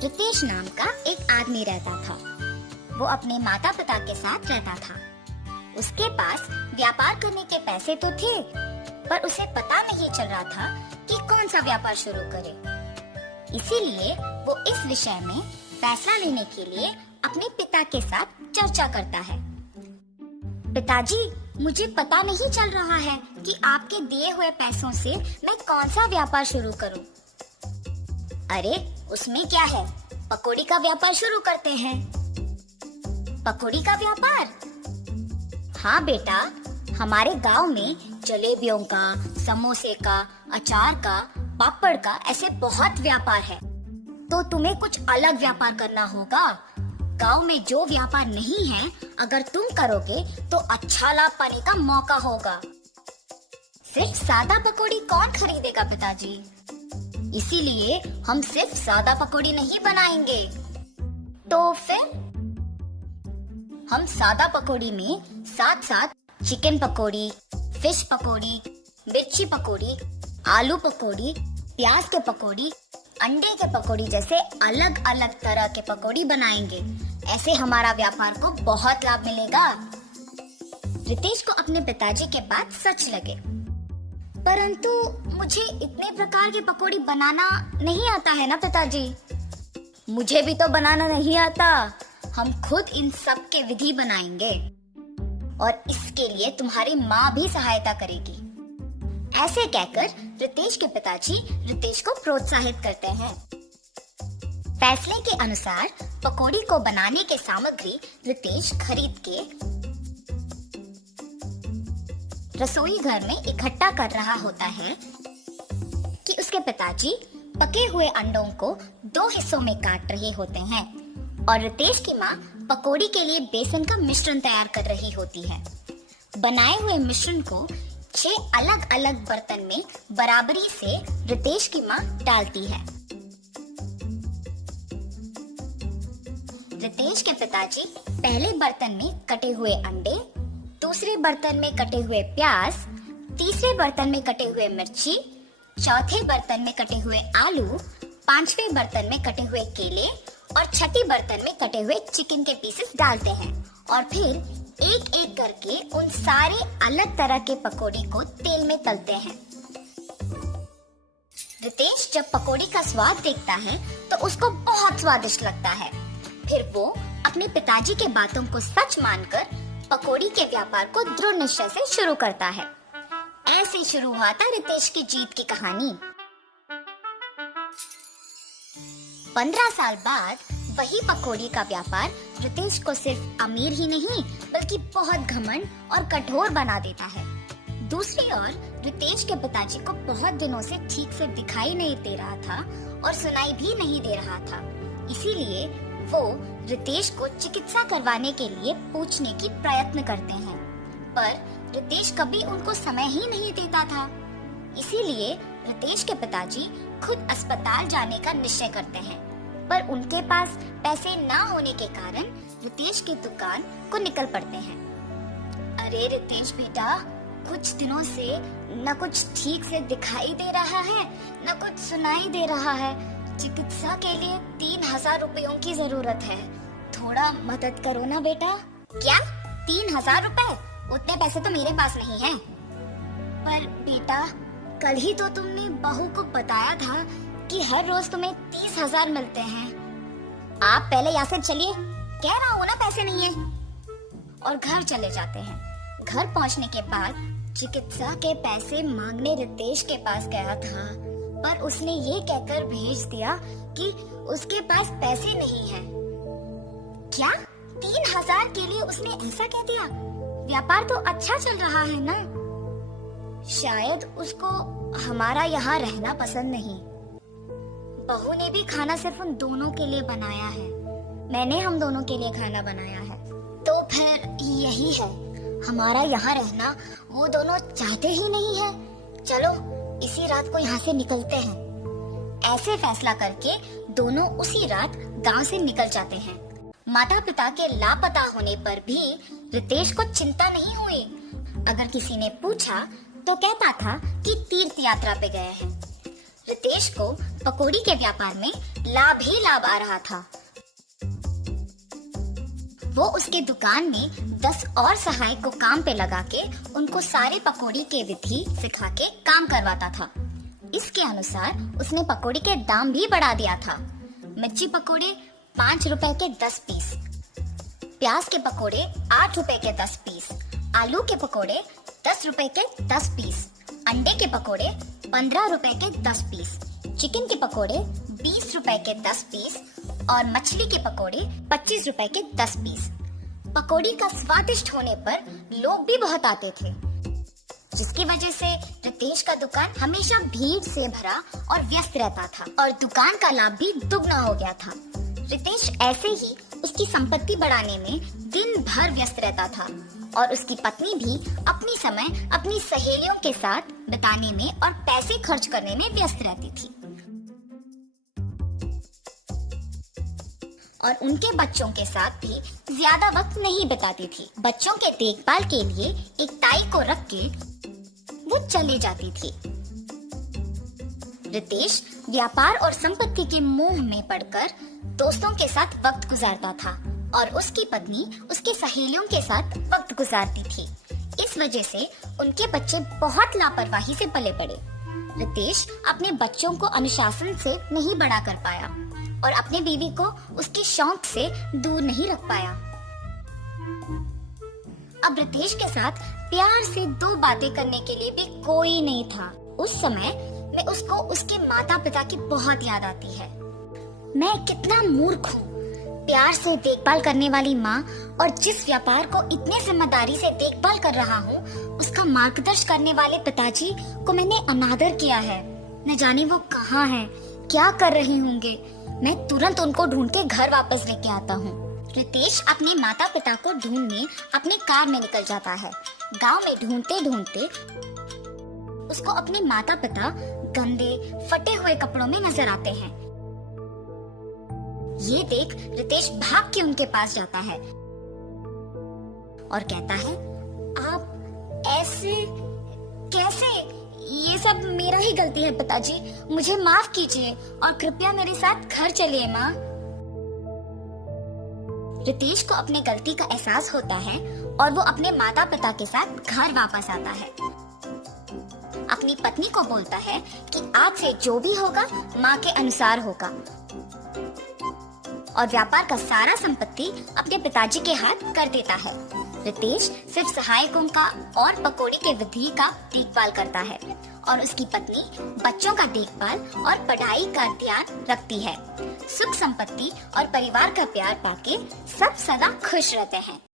रितेश नाम का एक आदमी रहता था। वो अपने माता पिता के साथ रहता था। उसके पास व्यापार करने के पैसे तो थे, पर उसे पता नहीं चल रहा था कि कौन सा व्यापार शुरू करे। इसीलिए वो इस विषय में फैसला लेने के लिए अपने पिता के साथ चर्चा करता है। पिताजी, मुझे पता नहीं चल रहा है कि आपके दिए हुए पैसों से मैं कौन सा व्यापार शुरू करूं। अरे, उसमें क्या है, पकौड़ी का व्यापार शुरू करते हैं। पकौड़ी का व्यापार? हाँ बेटा, हमारे गांव में जलेबियों का, समोसे का, अचार का, पापड़ का ऐसे बहुत व्यापार है। तो तुम्हें कुछ अलग व्यापार करना होगा। गांव में जो व्यापार नहीं है, अगर तुम करोगे तो अच्छा लाभ पाने का मौका होगा। सिर्फ सादा पकौड़ी कौन खरीदेगा पिताजी? इसीलिए हम सिर्फ सादा पकौड़ी नहीं बनाएंगे। तो फिर हम सादा पकौड़ी में साथ साथ चिकन पकौड़ी, फिश पकौड़ी, मिर्ची पकौड़ी, आलू पकौड़ी, प्याज के पकौड़ी, अंडे के पकौड़ी जैसे अलग अलग तरह के पकौड़ी बनाएंगे। ऐसे हमारा व्यापार को बहुत लाभ मिलेगा। रितेश को अपने पिताजी के बात सच लगे, परंतु मुझे इतने प्रकार के पकौड़ी बनाना नहीं आता है ना पिताजी। मुझे भी तो बनाना नहीं आता। हम खुद इन सब के विधि बनाएंगे और इसके लिए तुम्हारी माँ भी सहायता करेगी। ऐसे कहकर रितेश के पिताजी रितेश को प्रोत्साहित करते हैं। फैसले के अनुसार पकौड़ी को बनाने के सामग्री रितेश खरीद के रसोई घर में इकट्ठा कर रहा होता है कि उसके पिताजी पके हुए अंडों को 2 हिस्सों में काट रहे होते हैं और रितेश की माँ पकौड़ी के लिए बेसन का मिश्रण तैयार कर रही होती है। बनाए हुए मिश्रण को 6 अलग अलग बर्तन में बराबरी से रितेश की माँ डालती है। रितेश के पिताजी पहले बर्तन में कटे हुए अंडे, दूसरे बर्तन में कटे हुए प्याज, तीसरे बर्तन में कटे हुए मिर्ची, चौथे बर्तन में कटे हुए आलू, 5वें बर्तन में कटे हुए केले और छठी बर्तन में कटे हुए चिकन के पीसेस डालते हैं और फिर एक एक करके उन सारे अलग तरह के पकौड़ी को तेल में तलते हैं। रितेश जब पकौड़ी का स्वाद देखता है तो उसको बहुत स्वादिष्ट लगता है। फिर वो अपने पिताजी के बातों को सच मानकर पकौड़ी के व्यापार को दृढ़ निश्चय से शुरू करता है। ऐसे शुरू हुआ था रितेश की जीत की कहानी। 15 साल बाद वही पकौड़ी का व्यापार रितेश को सिर्फ अमीर ही नहीं बल्कि बहुत घमंड और कठोर बना देता है। दूसरी ओर रितेश के पिताजी को बहुत दिनों से ठीक से दिखाई नहीं दे रहा था और सुनाई भी नहीं दे रहा था। इसीलिए वो रितेश को चिकित्सा करवाने के लिए पूछने की प्रयत्न करते हैं, पर रितेश कभी उनको समय ही नहीं देता था। इसीलिए रितेश के पिताजी खुद अस्पताल जाने का निश्चय करते हैं, पर उनके पास पैसे ना होने के कारण रितेश की दुकान को निकल पड़ते हैं। अरे रितेश बेटा, कुछ दिनों से न कुछ ठीक से दिखाई दे रहा है, न कुछ सुनाई दे रहा है। चिकित्सा के लिए 3000 रुपयों की जरूरत है। थोड़ा मदद करो ना बेटा। क्या 3000 रुपए? उतने पैसे तो मेरे पास नहीं है। पर बेटा, कल ही तो तुमने बहू को बताया था कि हर रोज तुम्हें 30,000 मिलते हैं। आप पहले यहाँ से चलिए, कह रहा हूँ ना पैसे नहीं है। और घर चले जाते हैं। घर पहुँचने के बाद चिकित्सा के पैसे मांगने रितेश के पास गया था, पर उसने ये कहकर भेज दिया कि उसके पास पैसे नहीं है। क्या 3000 के लिए उसने ऐसा कह दिया? व्यापार तो अच्छा चल रहा है ना। शायद उसको हमारा यहाँ रहना पसंद नहीं। बहू ने भी खाना सिर्फ उन दोनों के लिए बनाया है। मैंने हम दोनों के लिए खाना बनाया है। तो फिर यही है, हमारा यहाँ रहना वो दोनों चाहते ही नहीं है। चलो इसी रात को यहाँ से निकलते हैं। ऐसे फैसला करके दोनों उसी रात गांव से निकल जाते हैं। माता पिता के लापता होने पर भी रितेश को चिंता नहीं हुई। अगर किसी ने पूछा तो कहता था कि तीर्थ यात्रा पे गए हैं। रितेश को पकौड़ी के व्यापार में लाभ ही लाभ आ रहा था। वो उसके दुकान में 10 और सहायक को काम पे लगा के उनको सारे पकौड़ी के विधि सिखा के काम करवाता था। इसके अनुसार उसने पकौड़ी के दाम भी बढ़ा दिया था। मिर्ची पकौड़े 5 रुपए के 10 पीस, प्याज के पकौड़े 8 रुपए के 10 पीस, आलू के पकौड़े 10 रुपए के 10 पीस, अंडे के पकौड़े 15 रुपए के 10 पीस, चिकन के पकौड़े 20 रुपए के 10 पीस और मछली के पकौड़े 25 रुपए के 10 पीस। पकौड़ी का स्वादिष्ट होने पर लोग भी बहुत आते थे, जिसकी वजह से रितेश का दुकान हमेशा भीड़ से भरा और व्यस्त रहता था और दुकान का लाभ भी दुगना हो गया था। रितेश ऐसे ही उसकी संपत्ति बढ़ाने में दिन भर व्यस्त रहता था और उसकी पत्नी भी अपनी समय अपनी सहेलियों के साथ बिताने में और पैसे खर्च करने में व्यस्त रहती थी और उनके बच्चों के साथ भी ज्यादा वक्त नहीं बिताती थी। बच्चों के देखभाल के लिए एक ताई को रख के वो चली जाती थी। रितेश व्यापार और संपत्ति के मोह में पड़कर दोस्तों के साथ वक्त गुजारता था और उसकी पत्नी उसके सहेलियों के साथ वक्त गुजारती थी। इस वजह से उनके बच्चे बहुत लापरवाही से पले पड़े। रितेश अपने बच्चों को अनुशासन से नहीं बड़ा कर पाया और अपनी बीवी को उसके शौक से दूर नहीं रख पाया। अब रितेश के साथ प्यार से 2 बातें करने के लिए भी कोई नहीं था। उस समय में उसको उसके माता पिता की बहुत याद आती है। मैं कितना मूर्ख हूँ, प्यार से देखभाल करने वाली माँ और जिस व्यापार को इतने जिम्मेदारी से देखभाल कर रहा हूँ, उसका मार्गदर्शन करने वाले पिताजी को मैंने अनादर किया है। न जाने वो कहाँ हैं, क्या कर रहे होंगे। मैं तुरंत उनको ढूंढ के घर वापस लेके आता हूँ। रितेश अपने माता पिता को ढूंढने अपने कार में निकल जाता है। गांव में ढूंढते ढूंढते उसको अपने माता पिता गंदे फटे हुए कपड़ों में नजर आते हैं। ये देख रितेश भाग के उनके पास जाता है और कहता है, आप ऐसे कैसे? ये सब मेरा ही गलती है पिताजी, मुझे माफ कीजिए और कृपया मेरे साथ घर चलिए माँ। रितेश को अपने गलती का एहसास होता है और वो अपने माता पिता के साथ घर वापस आता है। अपनी पत्नी को बोलता है कि आज से जो भी होगा माँ के अनुसार होगा और व्यापार का सारा संपत्ति अपने पिताजी के हाथ कर देता है। रितेश सिर्फ सहायकों का और पकौड़ी के विधि का देखभाल करता है और उसकी पत्नी बच्चों का देखभाल और पढ़ाई का ध्यान रखती है। सुख संपत्ति और परिवार का प्यार पाके सब सदा खुश रहते हैं।